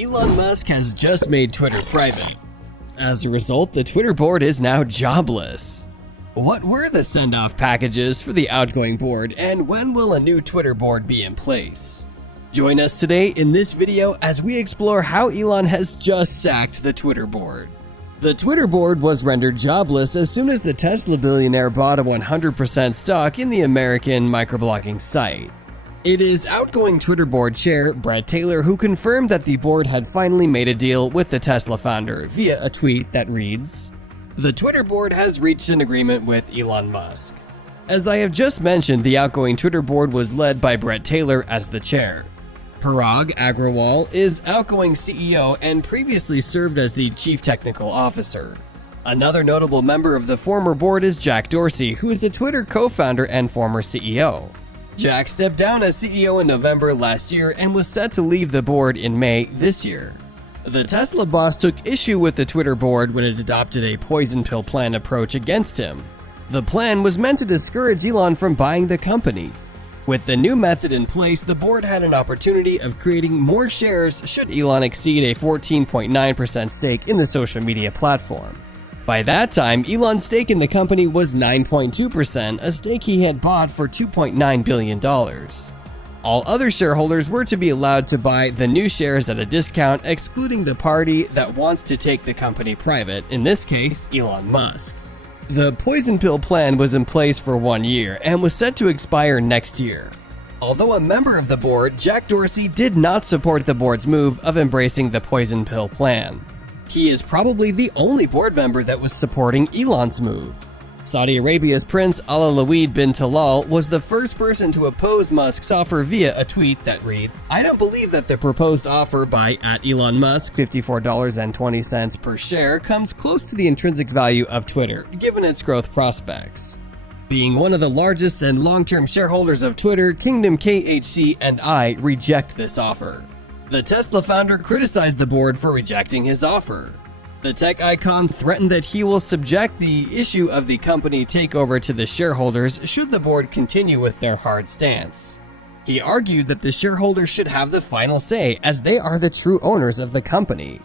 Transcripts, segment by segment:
Elon Musk has just made Twitter private. As a result, the Twitter board is now jobless. What were the send-off packages for the outgoing board, and when will a new Twitter board be in place? Join us today in this video as we explore how Elon has just sacked the Twitter board. The Twitter board was rendered jobless as soon as the Tesla billionaire bought a 100% stock in the American microblogging site. It is outgoing Twitter board chair Bret Taylor who confirmed that the board had finally made a deal with the Tesla founder via a tweet that reads, "The Twitter board has reached an agreement with Elon Musk." As I have just mentioned, the outgoing Twitter board was led by Bret Taylor as the chair. Parag Agrawal is outgoing CEO and previously served as the chief technical officer. Another notable member of the former board is Jack Dorsey, who is the Twitter co-founder and former CEO. Jack stepped down as CEO in November last year and was set to leave the board in May this year. The Tesla boss took issue with the Twitter board when it adopted a poison pill plan approach against him. The plan was meant to discourage Elon from buying the company. With the new method in place, the board had an opportunity of creating more shares should Elon exceed a 14.9% stake in the social media platform. By that time, Elon's stake in the company was 9.2%, a stake he had bought for $2.9 billion. All other shareholders were to be allowed to buy the new shares at a discount, excluding the party that wants to take the company private, in this case, Elon Musk. The poison pill plan was in place for 1 year and was set to expire next year. Although a member of the board, Jack Dorsey did not support the board's move of embracing the poison pill plan. He is probably the only board member that was supporting Elon's move. Saudi Arabia's Prince Alalaweed bin Talal was the first person to oppose Musk's offer via a tweet that read, "I don't believe that the proposed offer by @Elon Musk, $54.20 per share, comes close to the intrinsic value of Twitter, given its growth prospects." Being one of the largest and long-term shareholders of Twitter, Kingdom KHC and I reject this offer. The Tesla founder criticized the board for rejecting his offer. The tech icon threatened that he will subject the issue of the company takeover to the shareholders should the board continue with their hard stance. He argued that the shareholders should have the final say as they are the true owners of the company.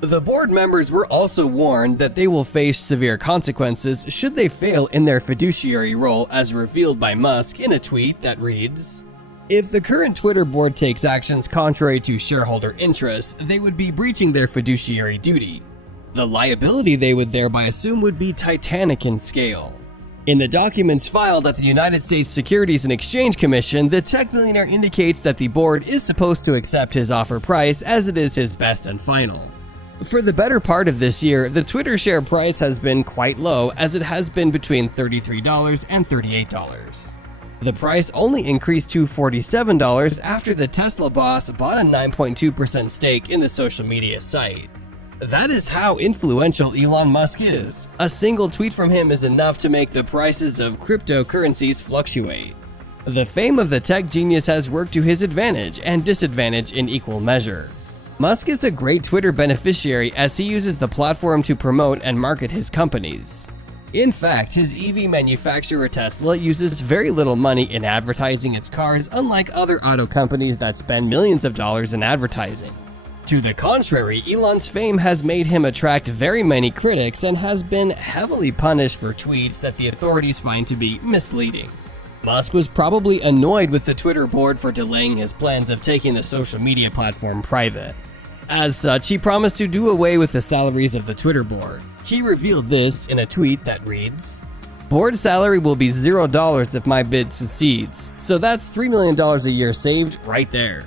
The board members were also warned that they will face severe consequences should they fail in their fiduciary role, as revealed by Musk in a tweet that reads, "If the current Twitter board takes actions contrary to shareholder interests, they would be breaching their fiduciary duty. The liability they would thereby assume would be titanic in scale." In the documents filed at the United States Securities and Exchange Commission, the tech billionaire indicates that the board is supposed to accept his offer price as it is his best and final. For the better part of this year, the Twitter share price has been quite low, as it has been between $33 and $38. The price only increased to $47 after the Tesla boss bought a 9.2% stake in the social media site. That is how influential Elon Musk is. A single tweet from him is enough to make the prices of cryptocurrencies fluctuate. The fame of the tech genius has worked to his advantage and disadvantage in equal measure. Musk is a great Twitter beneficiary as he uses the platform to promote and market his companies. In fact, his EV manufacturer Tesla uses very little money in advertising its cars, unlike other auto companies that spend millions of dollars in advertising. To the contrary, Elon's fame has made him attract very many critics and has been heavily punished for tweets that the authorities find to be misleading. Musk was probably annoyed with the Twitter board for delaying his plans of taking the social media platform private. As such, he promised to do away with the salaries of the Twitter board. He revealed this in a tweet that reads, "Board salary will be $0 if my bid succeeds, so that's $3 million a year saved right there."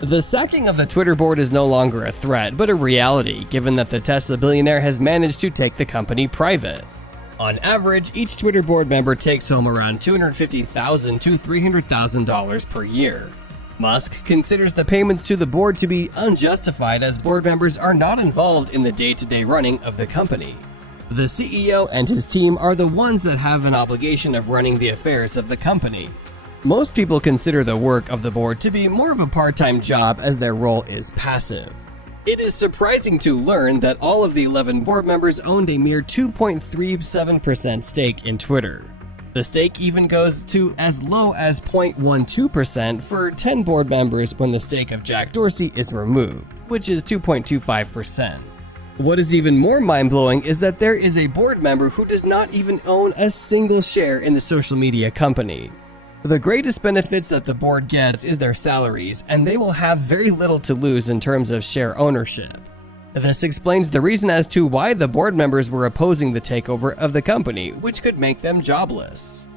The sacking of the Twitter board is no longer a threat, but a reality, given that the Tesla billionaire has managed to take the company private. On average, each Twitter board member takes home around $250,000 to $300,000 per year. Musk considers the payments to the board to be unjustified as board members are not involved in the day-to-day running of the company. The CEO and his team are the ones that have an obligation of running the affairs of the company. Most people consider the work of the board to be more of a part-time job as their role is passive. It is surprising to learn that all of the 11 board members owned a mere 2.37% stake in Twitter. The stake even goes to as low as 0.12% for 10 board members when the stake of Jack Dorsey is removed, which is 2.25%. What is even more mind-blowing is that there is a board member who does not even own a single share in the social media company. The greatest benefits that the board gets is their salaries, and they will have very little to lose in terms of share ownership. This explains the reason as to why the board members were opposing the takeover of the company, which could make them jobless.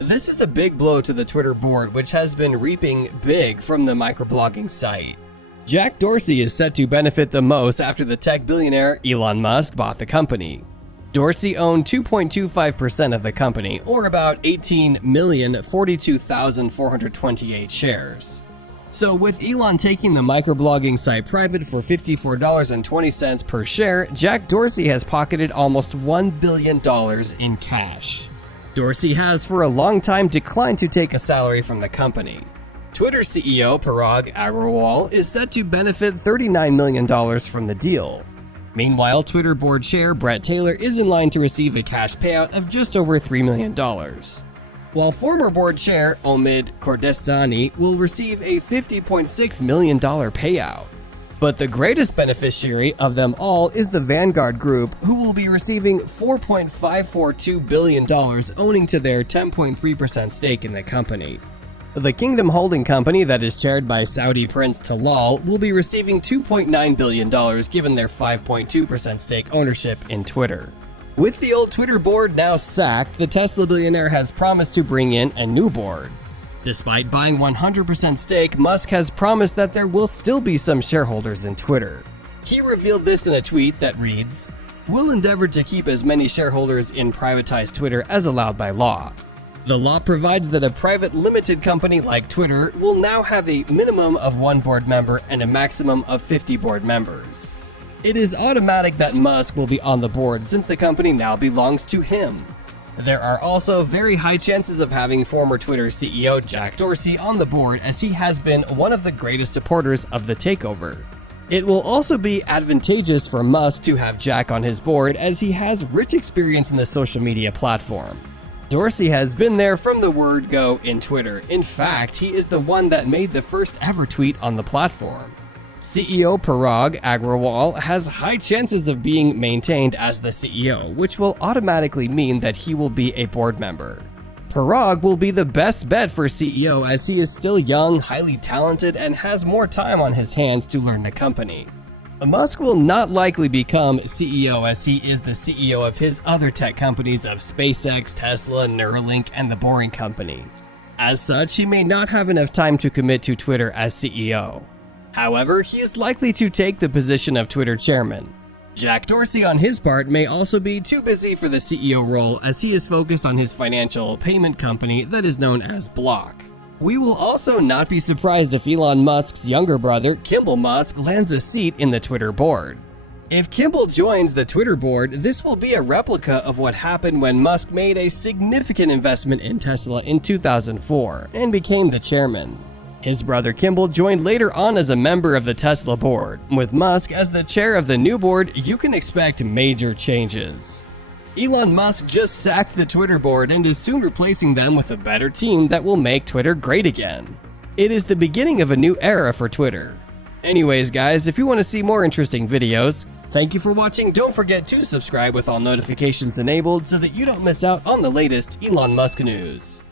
This is a big blow to the Twitter board, which has been reaping big from the microblogging site. Jack Dorsey is set to benefit the most after the tech billionaire Elon Musk bought the company. Dorsey owned 2.25% of the company, or about 18,042,428 shares. So with Elon taking the microblogging site private for $54.20 per share, Jack Dorsey has pocketed almost $1 billion in cash. Dorsey has for a long time declined to take a salary from the company. Twitter CEO Parag Agrawal is set to benefit $39 million from the deal. Meanwhile, Twitter board chair Brett Taylor is in line to receive a cash payout of just over $3 million. While former board chair Omid Kordestani will receive a $50.6 million payout. But the greatest beneficiary of them all is the Vanguard Group, who will be receiving $4.542 billion owing to their 10.3% stake in the company. The Kingdom Holding Company that is chaired by Saudi Prince Talal will be receiving $2.9 billion given their 5.2% stake ownership in Twitter. With the old Twitter board now sacked, the Tesla billionaire has promised to bring in a new board. Despite buying 100% stake, Musk has promised that there will still be some shareholders in Twitter. He revealed this in a tweet that reads, "We'll endeavor to keep as many shareholders in privatized Twitter as allowed by law. The law provides that a private limited company like Twitter will now have a minimum of 1 board member and a maximum of 50 board members. It is automatic that Musk will be on the board since the company now belongs to him. There are also very high chances of having former Twitter CEO Jack Dorsey on the board, as he has been one of the greatest supporters of the takeover. It will also be advantageous for Musk to have Jack on his board, as he has rich experience in the social media platform. Dorsey has been there from the word go in Twitter. In fact, he is the one that made the first ever tweet on the platform. CEO Parag Agrawal has high chances of being maintained as the CEO, which will automatically mean that he will be a board member. Parag will be the best bet for CEO, as he is still young, highly talented, and has more time on his hands to learn the company. Musk will not likely become CEO, as he is the CEO of his other tech companies of SpaceX, Tesla, Neuralink, and The Boring Company. As such, he may not have enough time to commit to Twitter as CEO. However, he is likely to take the position of Twitter chairman. Jack Dorsey, on his part, may also be too busy for the CEO role, as he is focused on his financial payment company that is known as Block. We will also not be surprised if Elon Musk's younger brother, Kimball Musk, lands a seat in the Twitter board. If Kimball joins the Twitter board, this will be a replica of what happened when Musk made a significant investment in Tesla in 2004 and became the chairman. His brother Kimball joined later on as a member of the Tesla board. With Musk as the chair of the new board, you can expect major changes. Elon Musk just sacked the Twitter board and is soon replacing them with a better team that will make Twitter great again. It is the beginning of a new era for Twitter. Anyways guys, if you want to see more interesting videos, thank you for watching. Don't forget to subscribe with all notifications enabled so that you don't miss out on the latest Elon Musk news.